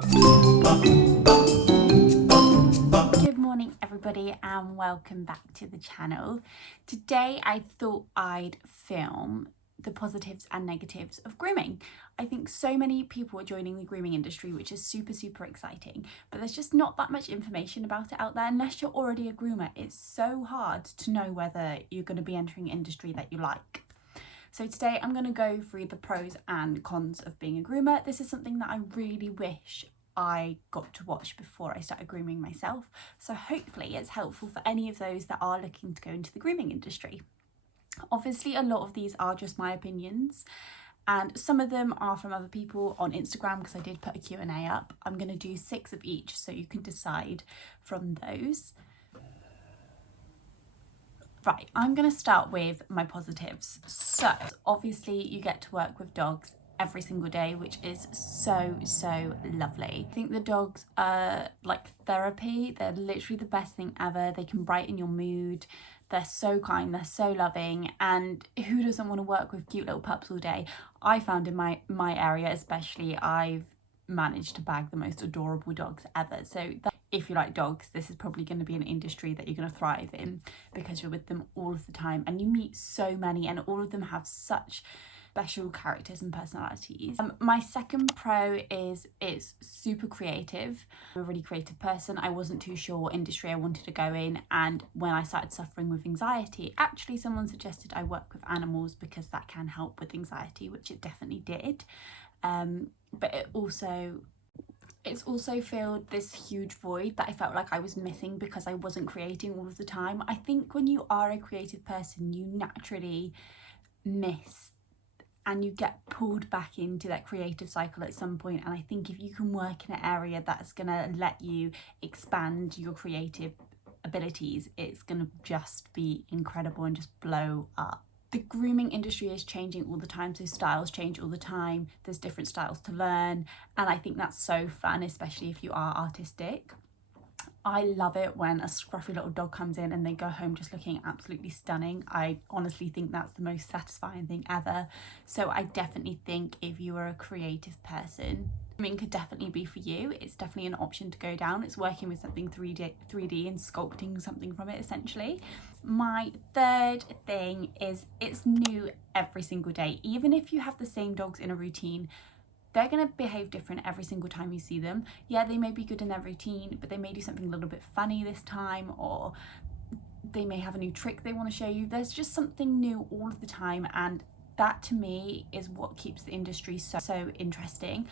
Good morning everybody and welcome back to the channel. Today I thought I'd film the positives and negatives of grooming. I think so many people are joining the grooming industry, which is super exciting, but there's just not that much information about it out there unless you're already a groomer. It's so hard to know whether you're going to be entering an industry that you like. So today I'm going to go through the pros and cons of being a groomer. This is something that I really wish I got to watch before I started grooming myself. So hopefully it's helpful for any of those that are looking to go into the grooming industry. Obviously, a lot of these are just my opinions, and some of them are from other people on Instagram because I did put a Q&A up. I'm going to do 6 of each so you can decide from those. Right, I'm going to start with my positives. So obviously you get to work with dogs every single day, which is so lovely. I think the dogs are like therapy. They're literally the best thing ever. They can brighten your mood. They're so kind, they're so loving, and who doesn't want to work with cute little pups all day? I found in my area especially, I've managed to bag the most adorable dogs ever. So if you like dogs, this is probably going to be an industry that you're going to thrive in because you're with them all of the time and you meet so many, and all of them have such special characters and personalities. My second pro is it's super creative. I'm a really creative person. I wasn't too sure what industry I wanted to go in, and when I started suffering with anxiety, actually someone suggested I work with animals because that can help with anxiety, which it definitely did. But it's also filled this huge void that I felt like I was missing because I wasn't creating all of the time. I think when you are a creative person, you naturally miss and you get pulled back into that creative cycle at some point. And I think if you can work in an area that's gonna let you expand your creative abilities, it's gonna just be incredible and just blow up. The grooming industry is changing all the time, so styles change all the time. There's different styles to learn, and I think that's so fun, especially if you are artistic. I love it when a scruffy little dog comes in and they go home just looking absolutely stunning. I honestly think that's the most satisfying thing ever. So I definitely think if you are a creative person, grooming could definitely be for you. It's definitely an option to go down. It's working with something 3D and sculpting something from it essentially. My third thing is it's new every single day. Even if you have the same dogs in a routine, they're going to behave different every single time you see them. Yeah, they may be good in their routine, but they may do something a little bit funny this time, or they may have a new trick they want to show you. There's just something new all of the time, and that to me is what keeps the industry so interesting.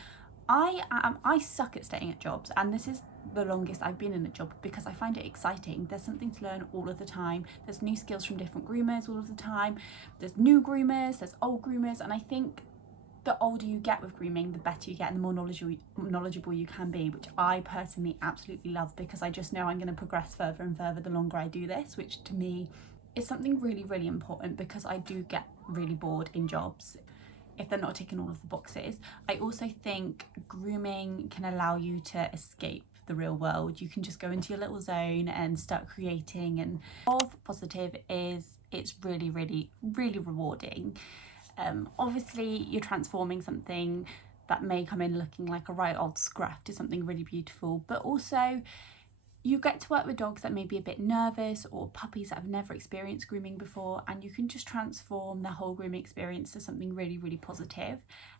I suck at staying at jobs, and this is the longest I've been in a job because I find it exciting. There's something to learn all of the time. There's new skills from different groomers all of the time. There's new groomers, there's old groomers, and I think the older you get with grooming, the better you get and the more knowledgeable you can be, which I personally absolutely love because I just know I'm going to progress further and further the longer I do this, which to me is something really important because I do get really bored in jobs if they're not ticking all of the boxes. I also think grooming can allow you to escape the real world. You can just go into your little zone and start creating, and fourth positive is it's really rewarding. Obviously you're transforming something that may come in looking like a right old scruff to something really beautiful, but also you get to work with dogs that may be a bit nervous or puppies that have never experienced grooming before, and you can just transform their whole grooming experience to something really positive.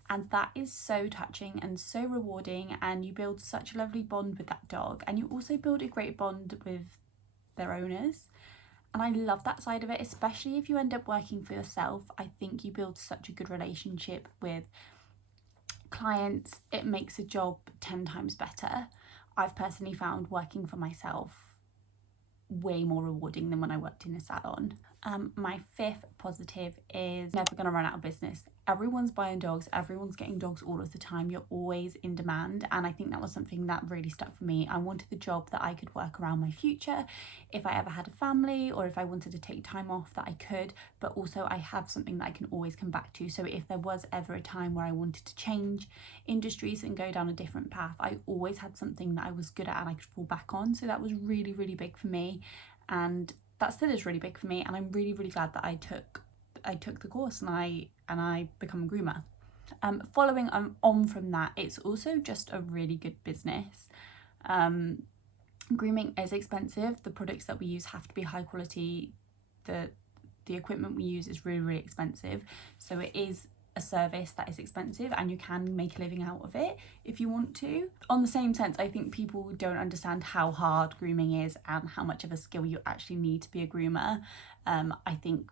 And that is so touching and so rewarding, and you build such a lovely bond with that dog, and you also build a great bond with their owners. And I love that side of it, especially if you end up working for yourself. I think you build such a good relationship with clients. It makes a job 10 times better. I've personally found working for myself way more rewarding than when I worked in a salon. My fifth positive is never going to run out of business. Everyone's buying dogs, everyone's getting dogs all of the time. You're always in demand, and I think that was something that really stuck for me. I wanted the job that I could work around my future if I ever had a family, or if I wanted to take time off, that I could, but also I have something that I can always come back to. So if there was ever a time where I wanted to change industries and go down a different path, I always had something that I was good at and I could fall back on. So that was really big for me, and that still is really big for me, and I'm really glad that I took the course and I become a groomer. Following on from that, it's also just a really good business. Grooming is expensive. The products that we use have to be high quality. The equipment we use is really, really expensive. So it is a service that is expensive, and you can make a living out of it if you want to. On the same sense, I think people don't understand how hard grooming is and how much of a skill you actually need to be a groomer. I think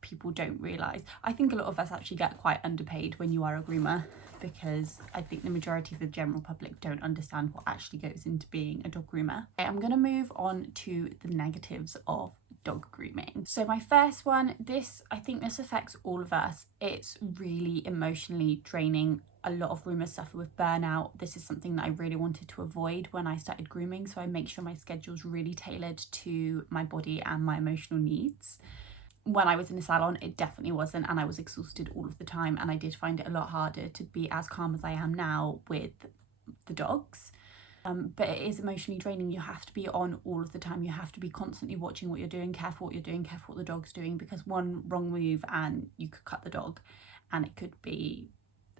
people don't realise. I think a lot of us actually get quite underpaid when you are a groomer, because I think the majority of the general public don't understand what actually goes into being a dog groomer. Okay, I'm going to move on to the negatives of dog grooming. So my first one, I think this affects all of us. It's really emotionally draining. A lot of groomers suffer with burnout. This is something that I really wanted to avoid when I started grooming, so I make sure my schedule's really tailored to my body and my emotional needs. When I was in the salon, it definitely wasn't, and I was exhausted all of the time, and I did find it a lot harder to be as calm as I am now with the dogs. But it is emotionally draining. You have to be on all of the time. You have to be constantly watching what you're doing, careful what you're doing, careful what the dog's doing, because one wrong move and you could cut the dog, and it could be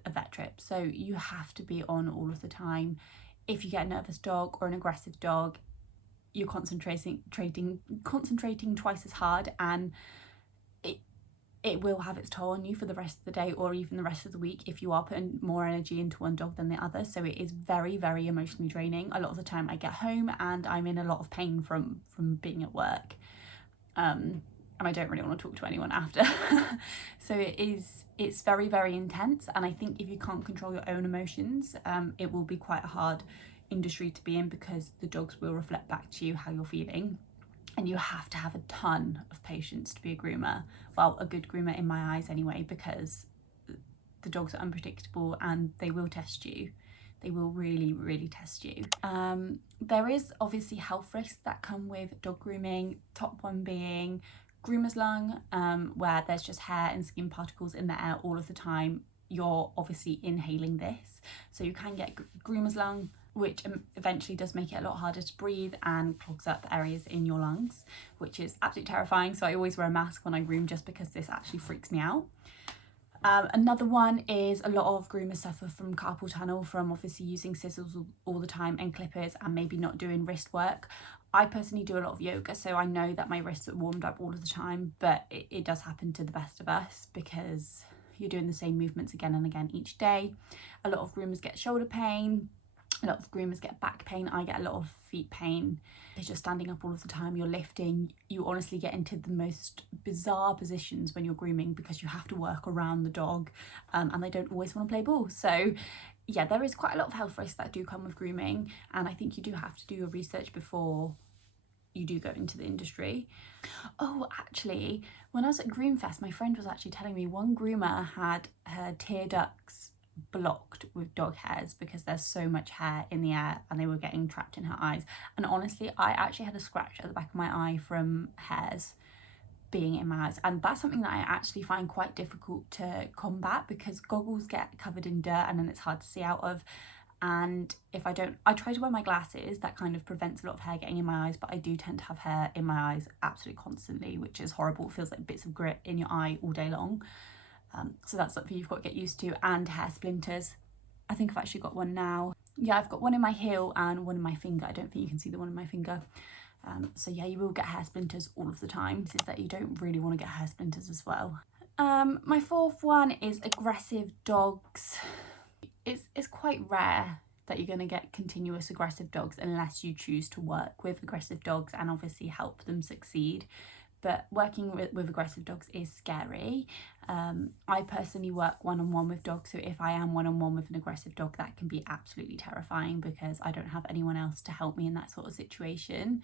a vet trip. So you have to be on all of the time. If you get a nervous dog or an aggressive dog, you're concentrating twice as hard, and it will have its toll on you for the rest of the day or even the rest of the week if you are putting more energy into one dog than the other. So it is very, very emotionally draining. A lot of the time I get home and I'm in a lot of pain from being at work, and I don't really want to talk to anyone after. So it's very, very intense, and I think if you can't control your own emotions, it will be quite a hard industry to be in, because the dogs will reflect back to you how you're feeling. And you have to have a ton of patience to be a groomer. Well, a good groomer in my eyes anyway, because the dogs are unpredictable and they will test you. They will really, really test you. There is obviously health risks that come with dog grooming. Top one being groomer's lung, where there's just hair and skin particles in the air all of the time. You're obviously inhaling this. So you can get groomer's lung, which eventually does make it a lot harder to breathe and clogs up areas in your lungs, which is absolutely terrifying. So I always wear a mask when I groom, just because this actually freaks me out. Another one is a lot of groomers suffer from carpal tunnel from obviously using scissors all the time and clippers, and maybe not doing wrist work. I personally do a lot of yoga, so I know that my wrists are warmed up all of the time, but it does happen to the best of us, because you're doing the same movements again and again each day. A lot of groomers get shoulder pain. A lot of groomers get back pain. I get a lot of feet pain. It's just standing up all of the time. You're lifting. You honestly get into the most bizarre positions when you're grooming, because you have to work around the dog, and they don't always want to play ball. So yeah, there is quite a lot of health risks that do come with grooming, and I think you do have to do your research before you do go into the industry. Oh, actually, when I was at Groomfest, my friend was actually telling me one groomer had her tear ducts blocked with dog hairs because there's so much hair in the air and they were getting trapped in her eyes. And honestly, I actually had a scratch at the back of my eye from hairs being in my eyes, and that's something that I actually find quite difficult to combat, because goggles get covered in dirt and then it's hard to see out of. And if I try to wear my glasses, that kind of prevents a lot of hair getting in my eyes, but I do tend to have hair in my eyes absolutely constantly, which is horrible. It feels like bits of grit in your eye all day long. So that's something you've got to get used to. And hair splinters. I think I've actually got one now. Yeah, I've got one in my heel and one in my finger. I don't think you can see the one in my finger. So yeah, you will get hair splinters all of the time. It's that you don't really want to get hair splinters as well. My fourth one is aggressive dogs. It's quite rare that you're going to get continuous aggressive dogs unless you choose to work with aggressive dogs and obviously help them succeed. But working with aggressive dogs is scary. I personally work one-on-one with dogs, so if I am one-on-one with an aggressive dog, that can be absolutely terrifying, because I don't have anyone else to help me in that sort of situation.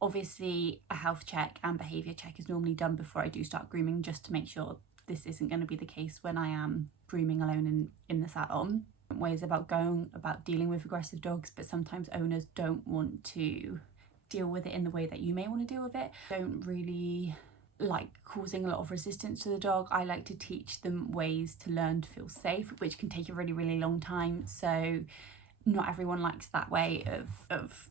Obviously, a health check and behaviour check is normally done before I do start grooming, just to make sure this isn't going to be the case when I am grooming alone in the salon. Ways about dealing with aggressive dogs, but sometimes owners don't want to deal with it in the way that you may want to deal with it. Don't really like causing a lot of resistance to the dog. I like to teach them ways to learn to feel safe, which can take a really, really long time. So not everyone likes that way of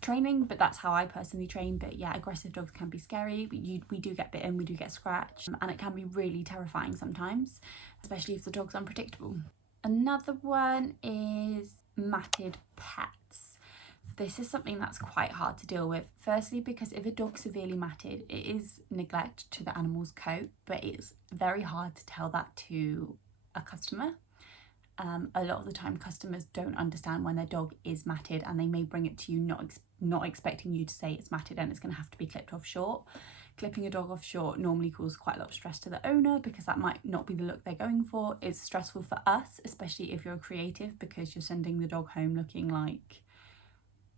training, but that's how I personally train. But yeah, aggressive dogs can be scary. We do get bitten, we do get scratched, and it can be really terrifying sometimes, especially if the dog's unpredictable. Another one is matted pets. This is something that's quite hard to deal with. Firstly, because if a dog's severely matted, it is neglect to the animal's coat, but it's very hard to tell that to a customer. A lot of the time customers don't understand when their dog is matted, and they may bring it to you not expecting you to say it's matted and it's going to have to be clipped off short. Clipping a dog off short normally causes quite a lot of stress to the owner, because that might not be the look they're going for. It's stressful for us, especially if you're a creative, because you're sending the dog home looking like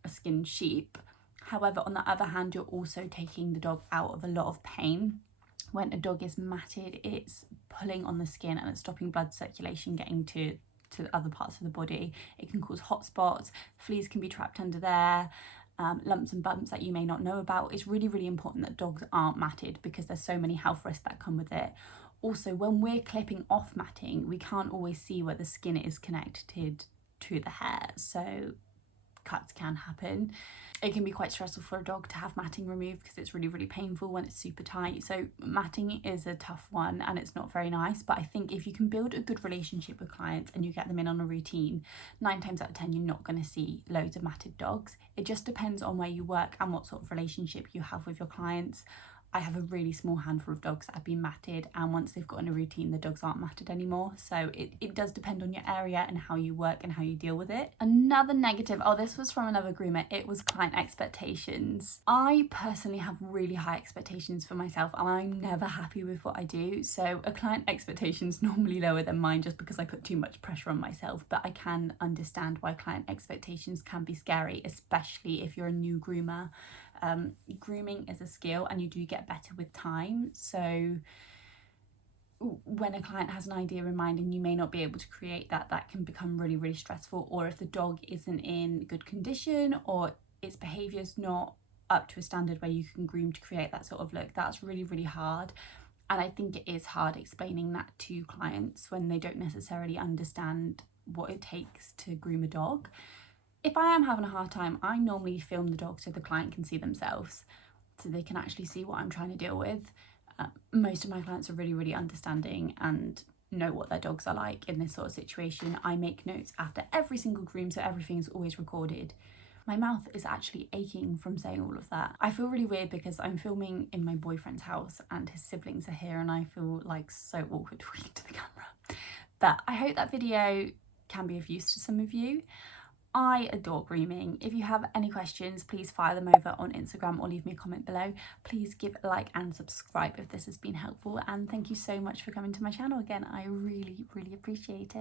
a skinned sheep. However, on the other hand, you're also taking the dog out of a lot of pain. When a dog is matted, it's pulling on the skin and it's stopping blood circulation getting to other parts of the body. It can cause hot spots, fleas can be trapped under there, lumps and bumps that you may not know about. It's really, really important that dogs aren't matted, because there's so many health risks that come with it. Also, when we're clipping off matting, we can't always see where the skin is connected to the hair, so cuts can happen. It can be quite stressful for a dog to have matting removed, because it's really, really painful when it's super tight. So matting is a tough one and it's not very nice, but I think if you can build a good relationship with clients and you get them in on a routine, 9 times out of 10 you're not going to see loads of matted dogs. It just depends on where you work and what sort of relationship you have with your clients. I have a really small handful of dogs that have been matted, and once they've gotten a routine, the dogs aren't matted anymore. So it does depend on your area and how you work and how you deal with it. Another negative, oh, this was from another groomer, it was client expectations. I personally have really high expectations for myself, and I'm never happy with what I do. So a client expectation is normally lower than mine, just because I put too much pressure on myself. But I can understand why client expectations can be scary, especially if you're a new groomer. Grooming is a skill and you do get better with time, so when a client has an idea in mind and you may not be able to create that can become really, really stressful. Or if the dog isn't in good condition or its behaviour is not up to a standard where you can groom to create that sort of look, that's really, really hard. And I think it is hard explaining that to clients when they don't necessarily understand what it takes to groom a dog. If I am having a hard time, I normally film the dog so the client can see themselves, so they can actually see what I'm trying to deal with. Most of my clients are really, really understanding and know what their dogs are like in this sort of situation. I make notes after every single groom, so everything is always recorded. My mouth is actually aching from saying all of that. I feel really weird because I'm filming in my boyfriend's house and his siblings are here, and I feel like so awkward talking to the camera. But I hope that video can be of use to some of you. I adore grooming. If you have any questions, please fire them over on Instagram or leave me a comment below. Please give a like and subscribe if this has been helpful, and thank you so much for coming to my channel again. I really, really appreciate it.